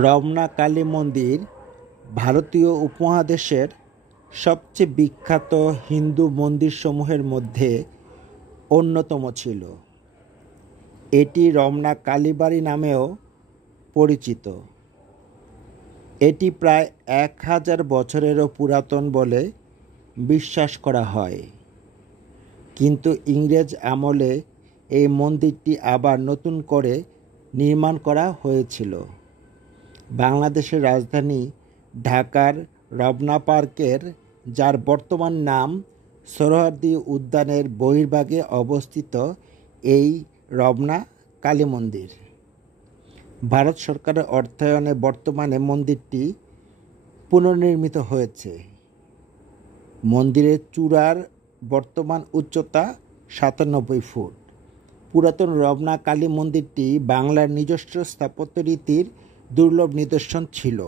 রমনা কালী মন্দির ভারতীয় উপমহাদেশের সবচেয়ে বিখ্যাত হিন্দু মন্দিরসমূহের মধ্যে অন্যতম ছিল। এটি রমনা কালীবাড়ি নামেও পরিচিত। এটি প্রায় 1000 বছরেরও পুরাতন বলে বিশ্বাস করা হয়, কিন্তু ইংরেজ আমলে এই মন্দিরটি আবার নতুন করে নির্মাণ করা হয়েছিল। বাংলাদেশের রাজধানী ঢাকার রমনা পার্কের, যার বর্তমান নাম সোহরাওয়ার্দী উদ্যানের বহির্ভাগে অবস্থিত এই রমনা কালী মন্দির। ভারত সরকারের অর্থায়নে বর্তমানে মন্দিরটি পুনর্নির্মিত হয়েছে। মন্দিরের চূড়ার বর্তমান উচ্চতা 97 ফুট। পুরাতন রমনা কালী মন্দিরটি বাংলার নিজস্ব স্থাপত্য রীতির দুর্লভ নিদর্শন ছিল।